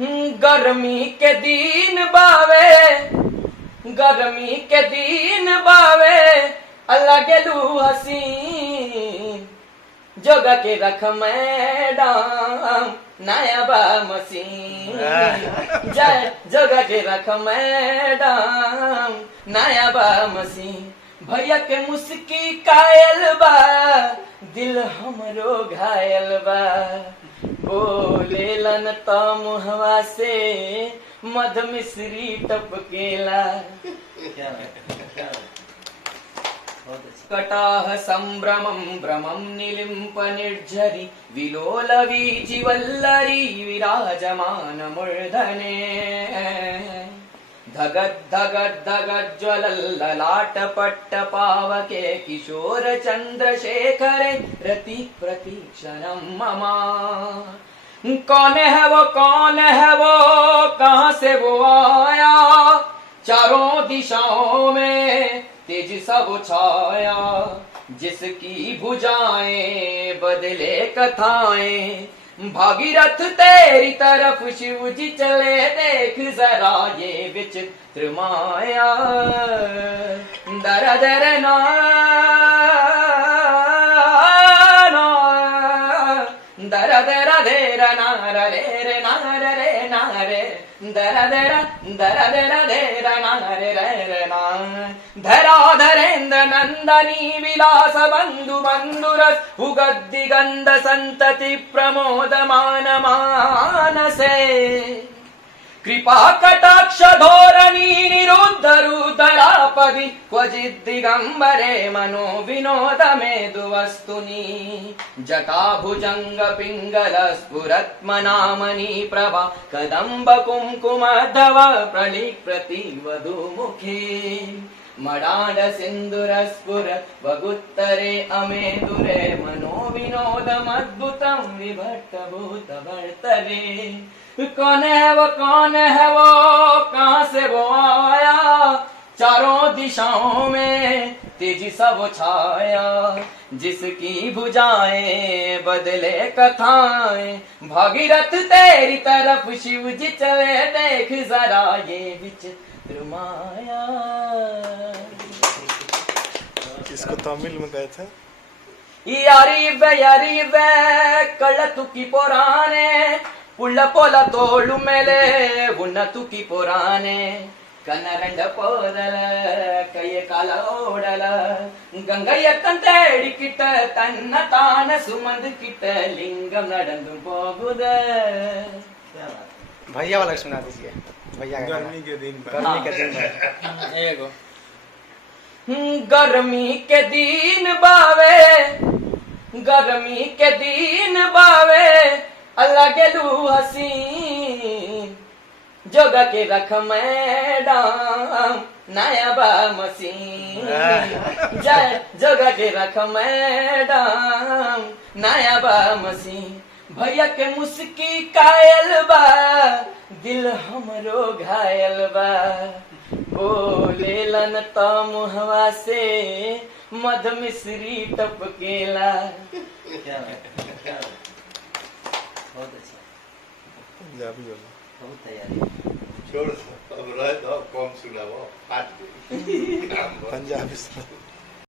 गर्मी के दिन बावे, गर्मी के दिन बावे, लगलू हसीन, जोगा के रख मैडम नया बा मसीन, जोगा के रख मैडम नया बा मसीन। भैया के मुस्की कायल बा, दिल हमरो घायल बा, बोलेलन त मुहवा से मध मिश्री टपकेला। कटाह संभ्रमं भ्रमं निलिम्प निर्झरि, विलोल वीचिवल्लरी विराजमान मूर्धने, धगद धगद धगद ज्वलल्ललाट पट्ट पावके, किशोर चंद्रशेखरे रति प्रतीक्षणं ममा। कौन है वो, कौन है वो, कहाँ से वो आया, चारों दिशाओं में तेज सब छाया, जिसकी भुजाएं बदले कथाएं, भागीरथ तेरी तरफ शिव जी चले, देख जरा ये विचित्र माया। दर दर ना दर दर देर नार रे नार रे नारे, दर दर दर दर देर नार रे ना। धरा धरेन्द्र नंदनी विलास बंधु बंधुरस, उगद्दिगंध संतति प्रमोद मान मानसे, कृपा कटाक्ष धोरणी निरुद्ध रुद्रापदि, क्वचिद् दिगंबरे मनो विनोद मेदुवस्तुनि, जटा भुजंग पिंगल स्फुरत्मनामनि प्रभा, कदंब कुंकुम धव प्रलिक प्रति वधुमुखे, मडाड सिंदूर स्फुरत् वगुत्तरे अमेदुरे, मनो विनोदमद्भुतं विभट्ट भूत भर्तरे। कौन है वो, कौन है वो, कहाँ से वो आया, चारों दिशाओं में तेजी सब छाया, जिसकी भुजाएं बदले कथाएं, भागीरथ तेरी तरफ शिव जी चले, देख जरा ये विचित्र माया। इसको तमिल में गए थे। यारी वे कलतु की पुराने, पुल्ल पोल तोलु मेले उन्नतु की पुराने, कनरंड पोदल कय काल ओडल, गंगయ్య तंतेड़ी किट तन्न तान सुमंद किट, लिंगम नडंदु पोगुद। भैया वाला सुना दीजिए, भैया का गर्मी के दिन, गर्मी के दिन में एगो गर्मी के दिन बावे, गर्मी के दिन बावे, लगलू हसीन, जोगा के रख मैडम नया बा मसीन, जोगा के रख मैडम नया बा मसीन। भैया के मुस्की कायल बा, दिल हमरो घायल बा, बोलेलन त मुहवा से मध मिश्री टपकेला। बहुत अच्छा, पंजाबी वाला बहुत तैयारी। छोड़ अब रह दो, कम सुनाओ, फाट गई। पंजाबी